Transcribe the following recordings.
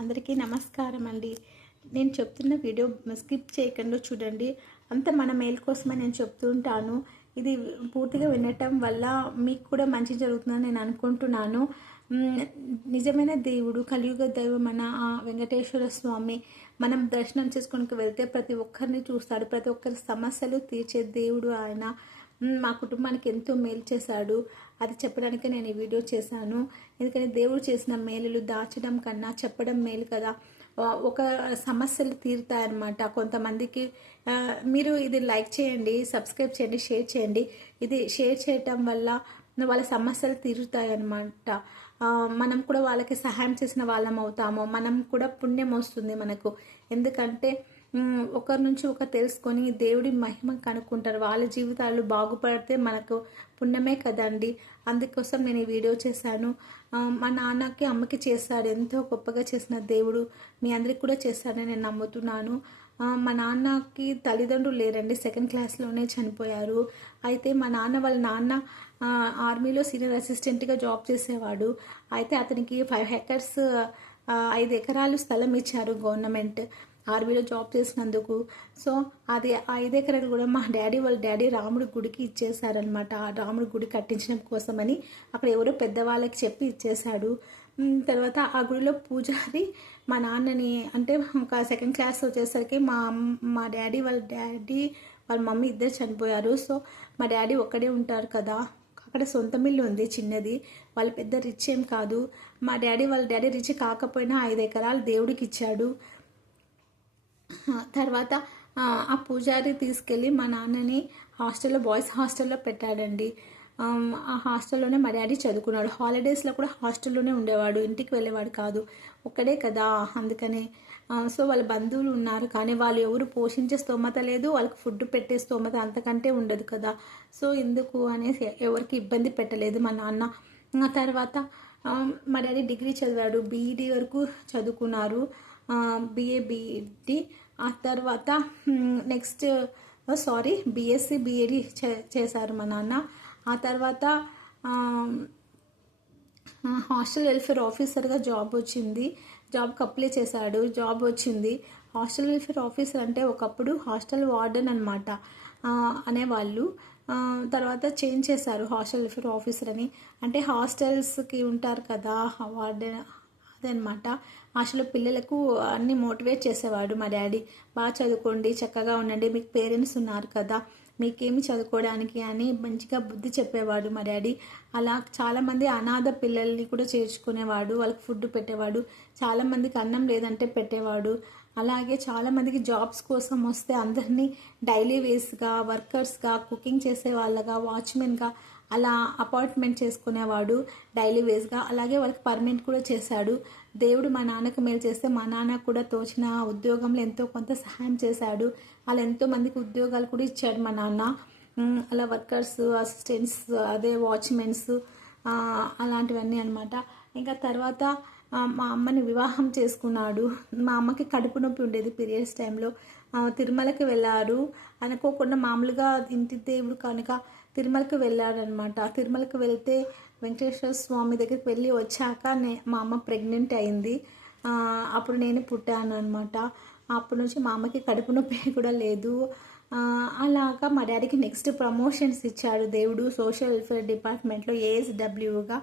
అందరికీ నమస్కారం అండి. నేను చెప్తున్న వీడియో స్కిప్ చేయకుండా చూడండి. అంత మన మేలు కోసమే నేను చెప్తూ ఉంటాను. ఇది పూర్తిగా వినటం వల్ల మీకు కూడా మంచి జరుగుతుందని నేను అనుకుంటున్నాను. నిజమైన దేవుడు, కలియుగ దైవం మన వెంకటేశ్వర స్వామి మనం దర్శనం చేసుకుని వెళ్తే ప్రతి ఒక్కరిని చూస్తాడు. ప్రతి ఒక్కరి సమస్యలు తీర్చే దేవుడు ఆయన. మా కుటుంబానికి ఎంతో మేలు చేశాడు. అది చెప్పడానికే నేను ఈ వీడియో చేశాను. ఎందుకంటే దేవుడు చేసిన మేలులు దాచడం కన్నా చెప్పడం మేలు కదా. ఒక సమస్యలు తీరుతాయన్నమాట కొంతమందికి. మీరు ఇది లైక్ చేయండి, సబ్స్క్రైబ్ చేయండి, షేర్ చేయండి. ఇది షేర్ చేయటం వల్ల వాళ్ళ సమస్యలు తీరుతాయన్నమాట. మనం కూడా వాళ్ళకి సహాయం చేసిన వాళ్ళం అవుతాము. మనం కూడా పుణ్యం వస్తుంది మనకు. ఎందుకంటే ఒకరి నుంచి ఒకరు తెలుసుకొని దేవుడి మహిమ కనుక్కుంటారు. వాళ్ళ జీవితాలు బాగుపడితే మనకు పుణ్యమే కదండి. అందుకోసం నేను ఈ వీడియో చేశాను. మా నాన్నకి అమ్మకి చేశాడు, ఎంతో గొప్పగా చేసిన దేవుడు మీ అందరికి కూడా చేస్తాడని నేను నమ్ముతున్నాను. మా నాన్నకి తల్లిదండ్రులు లేరండి, సెకండ్ క్లాస్లోనే చనిపోయారు. అయితే మా నాన్న వాళ్ళ నాన్న ఆర్మీలో సీనియర్ అసిస్టెంట్గా జాబ్ చేసేవాడు. అయితే అతనికి 5 ఎకర్స్ 5 ఎకరాలు స్థలం ఇచ్చారు గవర్నమెంట్, ఆర్మీలో జాబ్ చేసినందుకు. సో అది 5 ఎకరాలు కూడా మా వాళ్ళ డాడీ రాముడి గుడికి ఇచ్చేసారనమాట. ఆ రాముడి గుడి కట్టించడం కోసమని అక్కడ ఎవరో పెద్దవాళ్ళకి చెప్పి ఇచ్చేశాడు. తర్వాత ఆ గుడిలో పూజారి మా నాన్నని, అంటే ఒక సెకండ్ క్లాస్ వచ్చేసరికి మా డాడీ వాళ్ళ మమ్మీ ఇద్దరు చనిపోయారు. సో మా డాడీ ఒక్కడే ఉంటారు కదా. అక్కడ సొంత మిల్లు ఉంది చిన్నది. వాళ్ళు పెద్ద రిచ్ ఏం కాదు. వాళ్ళ డాడీ రిచ్ కాకపోయినా 5 ఎకరాలు దేవుడికి ఇచ్చాడు. తర్వాత ఆ పూజారి తీసుకెళ్ళి మా నాన్నని హాస్టల్లో, బాయ్స్ హాస్టల్లో పెట్టాడండి. ఆ హాస్టల్లోనే మా డాడీ చదువుకున్నాడు. హాలిడేస్లో కూడా హాస్టల్లోనే ఉండేవాడు, ఇంటికి వెళ్ళేవాడు కాదు. ఒక్కడే కదా, అందుకనే. సో వాళ్ళ బంధువులు ఉన్నారు కానీ వాళ్ళు ఎవరు పోషించే స్తోమత లేదు, వాళ్ళకి ఫుడ్ పెట్టే స్తోమత అంతకంటే ఉండదు కదా. సో ఎందుకు అనేసి ఎవరికి ఇబ్బంది పెట్టలేదు మా నాన్న. తర్వాత మా డాడీ డిగ్రీ చదివాడు, బీఈడీ వరకు చదువుకున్నారు, బిఏ బీఈడీ. ఆ తర్వాత నెక్స్ట్ బీఎస్సీ బీఈడీ చేశారు మా నాన్న. ఆ తర్వాత హాస్టల్ వెల్ఫేర్ ఆఫీసర్గా జాబ్కి అప్లై చేశాడు, జాబ్ వచ్చింది. హాస్టల్ వెల్ఫేర్ ఆఫీసర్ అంటే ఒకప్పుడు హాస్టల్ వార్డెన్ అనమాట అనేవాళ్ళు. తర్వాత చేంజ్ చేశారు హాస్టల్ వెల్ఫేర్ ఆఫీసర్ అని. అంటే హాస్టల్స్కి ఉంటారు కదా వార్డెన్, అదనమాట. హాస్టల్లో పిల్లలకు అన్నీ మోటివేట్ చేసేవాడు మా డాడీ. బాగా చదువుకోండి, చక్కగా ఉండండి, మీకు పేరెంట్స్ ఉన్నారు కదా, మీకేమి చదువుకోవడానికి అని మంచిగా బుద్ధి చెప్పేవాడు మా డాడీ. అలా చాలామంది అనాథ పిల్లల్ని కూడా చేర్చుకునేవాడు, వాళ్ళకి ఫుడ్ పెట్టేవాడు. చాలామందికి అన్నం లేదంటే పెట్టేవాడు. అలాగే చాలామందికి జాబ్స్ కోసం వస్తే అందరినీ డైలీ వేస్గా, వర్కర్స్గా, కుకింగ్ చేసే వాళ్ళగా, వాచ్మెన్గా అలా అపాయింట్మెంట్ చేసుకునేవాడు డైలీ వేస్గా. అలాగే వాళ్ళకి పర్మనెంట్ కూడా చేశాడు. దేవుడు మా నాన్నకు మేలు చేస్తే మా నాన్న కూడా తోచిన ఉద్యోగంలో ఎంతో కొంత సహాయం చేశాడు. అలా ఎంతోమందికి ఉద్యోగాలు కూడా ఇచ్చాడు మా నాన్న. అలా వర్కర్స్, అసిస్టెంట్స్, అదే వాచ్మెన్స్, అలాంటివన్నీ అనమాట. ఇంకా తర్వాత మా అమ్మని వివాహం చేసుకున్నాడు. మా అమ్మకి కడుపు నొప్పి ఉండేది పీరియడ్స్ టైంలో. తిరుమలకి వెళ్ళారు అనుకోకుండా, మామూలుగా ఇంటి దేవుడు కనుక తిరుమలకి వెళ్ళారనమాట. తిరుమలకి వెళ్తే వెంకటేశ్వర స్వామి దగ్గరికి వెళ్ళి వచ్చాక మా అమ్మ ప్రెగ్నెంట్ అయింది. అప్పుడు నేను పుట్టాను అనమాట. అప్పటి నుంచి మా అమ్మకి కడుపు నొప్పి కూడా లేదు. అలాగా మా డాడీకి నెక్స్ట్ ప్రమోషన్స్ ఇచ్చాడు దేవుడు, సోషల్ వెల్ఫేర్ డిపార్ట్మెంట్లో ఏఎస్డబ్ల్యూగా.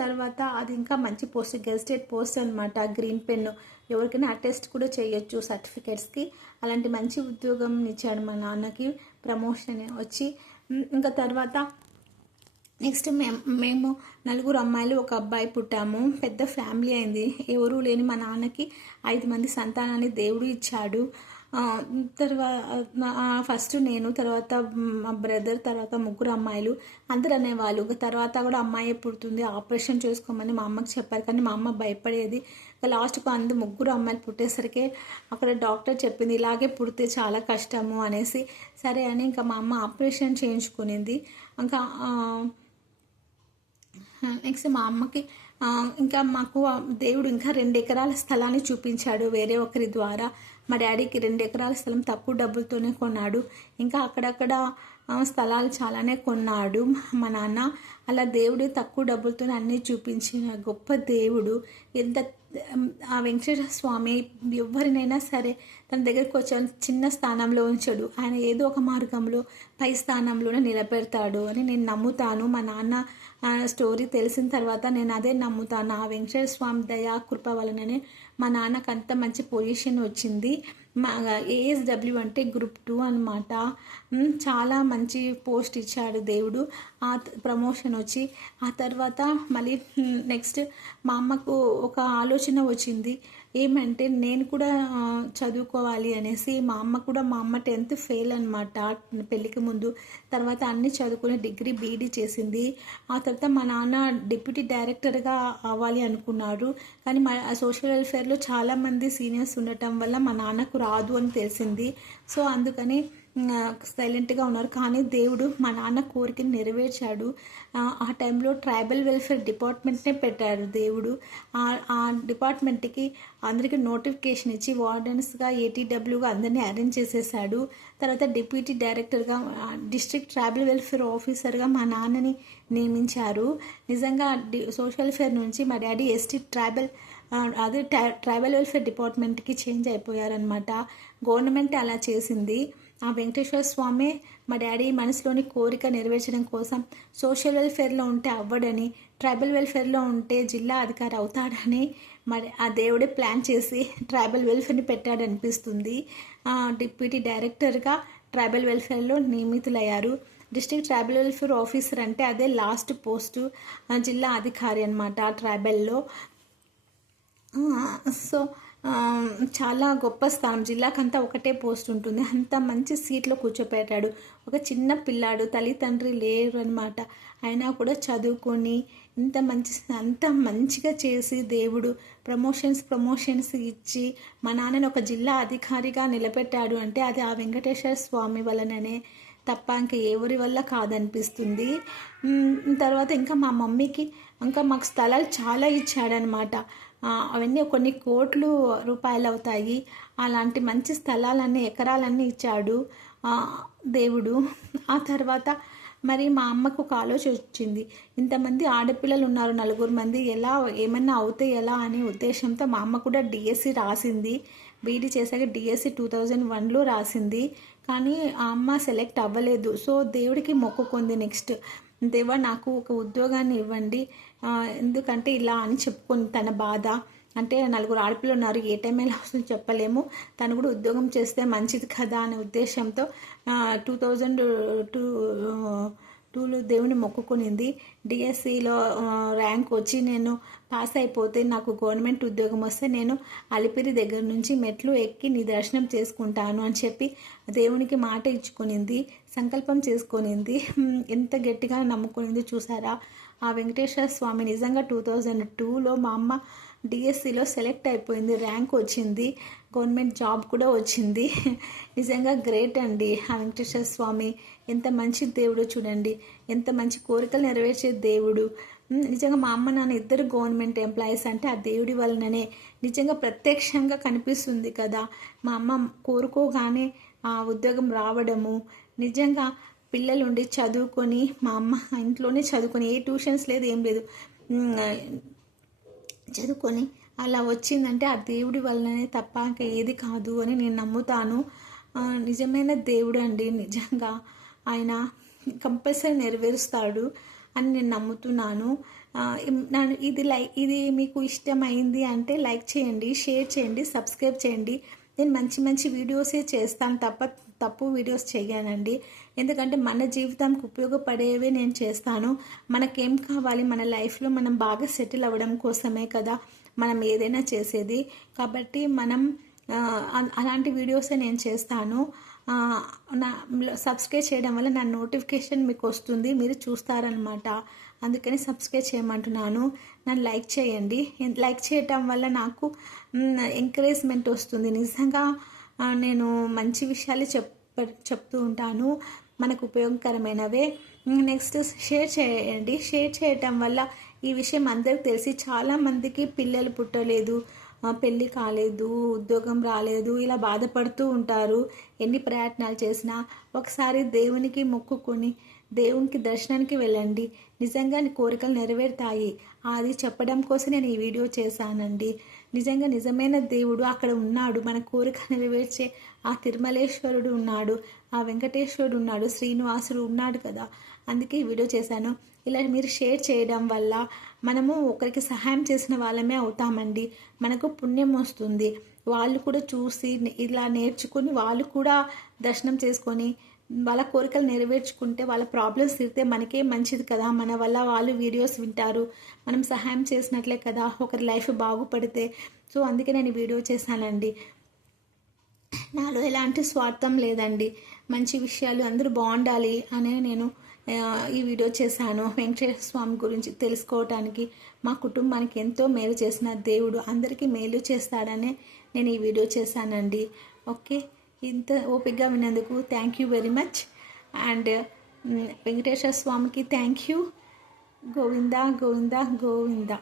తర్వాత అది ఇంకా మంచి పోస్ట్, గెజిటెడ్ పోస్ట్ అనమాట. గ్రీన్ పెన్, ఎవరికైనా అటెస్ట్ కూడా చేయొచ్చు సర్టిఫికేట్స్కి. అలాంటి మంచి ఉద్యోగం ఇచ్చాడు మా నాన్నకి, ప్రమోషన్ వచ్చి. ఇంకా తర్వాత నెక్స్ట్ మేము 4 అమ్మాయిలు 1 అబ్బాయి పుట్టాము. పెద్ద ఫ్యామిలీ అయింది. ఎవరూ లేని మా నాన్నకి 5 మంది సంతానాన్ని దేవుడు ఇచ్చాడు. ఫస్ట్ నేను, తర్వాత మా బ్రదర్, తర్వాత 3 అమ్మాయిలు. అందరు అనేవాళ్ళు తర్వాత కూడా అమ్మాయి పుడుతుంది, ఆపరేషన్ చేసుకోమని మా అమ్మకి చెప్పారు. కానీ మా అమ్మ భయపడేది. లాస్ట్కు 3 అమ్మాయిలు పుట్టేసరికి అక్కడ డాక్టర్ చెప్పింది ఇలాగే పుడితే చాలా కష్టము అనేసి. సరే అని ఇంకా మా అమ్మ ఆపరేషన్ చేయించుకునింది. ఇంకా నెక్స్ట్ మా అమ్మకి ఇంకా మాకు దేవుడు ఇంకా 2 ఎకరాల స్థలాన్ని చూపించాడు వేరే ఒకరి ద్వారా. మా డాడీకి 2 ఎకరాల స్థలం తక్కువ డబ్బులతోనే కొన్నాడు. ఇంకా అక్కడక్కడ స్థలాలు చాలానే కొన్నాడు మా నాన్న. అలా దేవుడు తక్కువ డబ్బులతోనే అన్నీ చూపించిన గొప్ప దేవుడు. ఎంత ఆ వెంకటేశ్వర స్వామి ఎవరినైనా సరే తన దగ్గరికి వచ్చే చిన్న స్థానంలో ఉంచడు. ఆయన ఏదో ఒక మార్గంలో పై స్థానంలోనే నిలబెడతాడు అని నేను నమ్ముతాను. మా నాన్న స్టోరీ తెలిసిన తర్వాత నేను అదే నమ్ముతాను. ఆ వెంకటేశ్వర స్వామి దయా కృప వలననే మా నాన్నకు అంత మంచి పొజిషన్ వచ్చింది. మా ఏఎస్డబ్ల్యూ అంటే గ్రూప్ 2 అనమాట. చాలా మంచి పోస్ట్ ఇచ్చాడు దేవుడు. ఆ ప్రమోషన్ వచ్చి ఆ తర్వాత మళ్ళీ నెక్స్ట్ మా అమ్మకు ఒక ఆలోచన వచ్చింది. ఏమంటే నేను కూడా చదువుకోవాలి అనేసి. మా అమ్మ 10th ఫెయిల్ అనమాట పెళ్ళికి ముందు. తర్వాత అన్నీ చదువుకుని డిగ్రీ బీఈడీ చేసింది. ఆ తర్వాత మా నాన్న డిప్యూటీ డైరెక్టర్గా అవ్వాలి అనుకున్నారు. కానీ మా సోషల్ వెల్ఫేర్లో చాలామంది సీనియర్స్ ఉండటం వల్ల మా నాన్నకు రాదు అని తెలిసింది. సో అందుకని సైలెంట్గా ఉన్నారు. కానీ దేవుడు మా నాన్న కోరికని నెరవేర్చాడు. ఆ టైంలో ట్రైబల్ వెల్ఫేర్ డిపార్ట్మెంట్నే పెట్టాడు దేవుడు. ఆ డిపార్ట్మెంట్కి అందరికీ నోటిఫికేషన్ ఇచ్చి వార్డెన్స్గా ఏటీడబ్ల్యూగా అందరినీ అరేంజ్ చేసేసాడు. తర్వాత డిప్యూటీ డైరెక్టర్గా డిస్ట్రిక్ట్ ట్రైబల్ వెల్ఫేర్ ఆఫీసర్గా మా నాన్నని నియమించారు. నిజంగా సోషల్ వెల్ఫేర్ నుంచి మా డాడీ ఎస్టీ ట్రైబల్ వెల్ఫేర్ డిపార్ట్మెంట్కి చేంజ్ అయిపోయారనమాట. గవర్నమెంట్ అలా చేసింది. ఆ వెంకటేశ్వర స్వామి మా డాడీ మనసులోని కోరిక నెరవేర్చడం కోసం సోషల్ వెల్ఫేర్లో ఉంటే అవ్వడని, ట్రైబల్ వెల్ఫేర్లో ఉంటే జిల్లా అధికారి అవుతాడని మరి ఆ దేవుడే ప్లాన్ చేసి ట్రైబల్ వెల్ఫేర్ని పెట్టాడనిపిస్తుంది. డిప్యూటీ డైరెక్టర్గా ట్రైబల్ వెల్ఫేర్లో నియమితులయ్యారు. డిస్ట్రిక్ట్ ట్రైబల్ వెల్ఫేర్ ఆఫీసర్ అంటే అదే లాస్ట్ పోస్టు, జిల్లా అధికారి అనమాట ట్రైబల్లో. సో చాలా గొప్ప స్థానం. జిల్లాకంతా ఒకటే పోస్ట్ ఉంటుంది. అంత మంచి సీట్లో కూర్చోపెట్టాడు. ఒక చిన్న పిల్లాడు, తల్లిదండ్రి లేరు అనమాట. అయినా కూడా చదువుకొని అంత మంచిగా చేసి దేవుడు ప్రమోషన్స్ ఇచ్చి మా నాన్నని ఒక జిల్లా అధికారిగా నిలబెట్టాడు అంటే అది ఆ వెంకటేశ్వర స్వామి వలననే తప్ప ఇంకా ఎవరి వల్ల కాదనిపిస్తుంది. తర్వాత ఇంకా మా మమ్మీకి ఇంకా మాకు స్థలాలు చాలా ఇచ్చాడనమాట. అవన్నీ కొన్ని కోట్లు రూపాయలు అవుతాయి. అలాంటి మంచి స్థలాలన్నీ ఎకరాలన్నీ ఇచ్చాడు దేవుడు. ఆ తర్వాత మరి మా అమ్మకు ఒక ఆలోచన వచ్చింది. ఇంతమంది ఆడపిల్లలు ఉన్నారు, 4 మంది, ఎలా ఏమన్నా అవుతే ఎలా అనే ఉద్దేశంతో మా అమ్మ కూడా డిఎస్సి రాసింది. బీఈడీ చేశాక డిఎస్సి 2001లో రాసింది. కానీ ఆ అమ్మ సెలెక్ట్ అవ్వలేదు. సో దేవుడికి మొక్కుకుంది నెక్స్ట్, దేవా నాకు ఒక ఉద్యోగాన్ని ఇవ్వండి, ఎందుకంటే ఇలా అని చెప్పుకొని తన బాధ. అంటే 4 ఆడపిల్లలు ఉన్నారు, ఏ టైం ఎలా వస్తుందో చెప్పలేము, తను కూడా ఉద్యోగం చేస్తే మంచిది కదా అనే ఉద్దేశంతో 2002లో దేవుని మొక్కుకునింది. డిఎస్సిలో ర్యాంక్ వచ్చి నేను పాస్ అయిపోతే నాకు గవర్నమెంట్ ఉద్యోగం వస్తే నేను అలిపిరి దగ్గర నుంచి మెట్లు ఎక్కి నీ దర్శనం చేసుకుంటాను అని చెప్పి దేవునికి మాట ఇచ్చుకునింది, సంకల్పం చేసుకునింది. ఎంత గట్టిగా నమ్ముకునింది చూసారా ఆ వెంకటేశ్వర స్వామి. నిజంగా 2002లో మా అమ్మ డిఎస్సిలో సెలెక్ట్ అయిపోయింది, ర్యాంక్ వచ్చింది, గవర్నమెంట్ జాబ్ కూడా వచ్చింది. నిజంగా గ్రేట్ అండి ఆ వెంకటేశ్వర స్వామి. ఎంత మంచి దేవుడు చూడండి, ఎంత మంచి కోరికలు నెరవేర్చే దేవుడు. నిజంగా మా అమ్మ నాన్న ఇద్దరు గవర్నమెంట్ ఎంప్లాయీస్ అంటే ఆ దేవుడి వలననే నిజంగా ప్రత్యక్షంగా కనిపిస్తుంది కదా. మా అమ్మ కోరుకోగానే ఆ ఉద్యోగం రావడము, నిజంగా పిల్లలుండి చదువుకొని మా అమ్మ ఇంట్లోనే చదువుకొని, ఏ ట్యూషన్స్ లేదు ఏం లేదు, చదువుకొని అలా వచ్చిందంటే ఆ దేవుడి వల్లనే తప్ప ఇంకా ఏది కాదు అని నేను నమ్ముతాను. నిజమైన దేవుడు అండి, నిజంగా ఆయన కంపల్సరీ నెరవేరుస్తాడు అని నేను నమ్ముతున్నాను. ఇది మీకు ఇష్టమైంది అంటే లైక్ చేయండి, షేర్ చేయండి, సబ్స్క్రైబ్ చేయండి. నేను మంచి వీడియోసే చేస్తాను, తప్పు వీడియోస్ చేయనండి. ఎందుకంటే మన జీవితానికి ఉపయోగపడేవే నేను చేస్తాను. మనకేం కావాలి, మన లైఫ్లో మనం బాగా సెటిల్ అవ్వడం కోసమే కదా మనం ఏదైనా చేసేది. కాబట్టి మనం అలాంటి వీడియోసే నేను చేస్తాను. సబ్స్క్రైబ్ చేయడం వల్ల నా నోటిఫికేషన్ మీకు వస్తుంది, మీరు చూస్తారనమాట. అందుకని సబ్స్క్రైబ్ చేయమంటున్నాను. నన్ను లైక్ చేయండి. లైక్ చేయటం వల్ల నాకు ఎంకరేజ్మెంట్ వస్తుంది. నిజంగా నేను మంచి విషయాలు చెప్తూ ఉంటాను, మనకు ఉపయోగకరమైనవే. నెక్స్ట్ షేర్ చేయండి. షేర్ చేయటం వల్ల ఈ విషయం అందరికి తెలిసి చాలామందికి పిల్లలు పుట్టలేదు, పెళ్ళి కాలేదు, ఉద్యోగం రాలేదు, ఇలా బాధపడుతూ ఉంటారు. ఎన్ని ప్రయత్నాలు చేసినా ఒకసారి దేవునికి మొక్కుకొని దేవునికి దర్శనానికి వెళ్ళండి, నిజంగా కోరికలు నెరవేరుతాయి. అది చెప్పడం కోసం నేను ఈ వీడియో చేశానండి. నిజంగా నిజమైన దేవుడు అక్కడ ఉన్నాడు. మన కోరిక నెరవేర్చే ఆ తిరుమలేశ్వరుడు ఉన్నాడు, ఆ వెంకటేశ్వరుడు ఉన్నాడు, శ్రీనివాసుడు ఉన్నాడు కదా. అందుకే ఈ వీడియో చేశాను. ఇలా మీరు షేర్ చేయడం వల్ల మనము ఒకరికి సహాయం చేసిన వాళ్ళమే అవుతామండి. మనకు పుణ్యం వస్తుంది. వాళ్ళు కూడా చూసి ఇలా నేర్చుకుని వాళ్ళు కూడా దర్శనం చేసుకొని వాళ్ళ కోరికలు నెరవేర్చుకుంటే, వాళ్ళ ప్రాబ్లమ్స్ తీరితే మనకే మంచిది కదా. మన వల్ల వాళ్ళు వీడియోస్ వింటారు, మనం సహాయం చేసినట్లే కదా, ఒకరి లైఫ్ బాగుపడితే. సో అందుకే నేను వీడియో చేశానండి. నాలో ఎలాంటి స్వార్థం లేదండి. మంచి విషయాలు అందరూ బాగుండాలి అనే నేను ఈ వీడియో చేశాను. వెంకటేశ్వర స్వామి గురించి తెలుసుకోవటానికి, మా కుటుంబానికి ఎంతో మేలు చేసిన దేవుడు అందరికీ మేలు చేస్తాడనే నేను ఈ వీడియో చేశానండి. ఓకే, ఇంత ఓపికగా విన్నందుకు thank you very much. And Venkateswara స్వామికి థ్యాంక్ యూ. గోవిందా గోవిందా గోవిందా.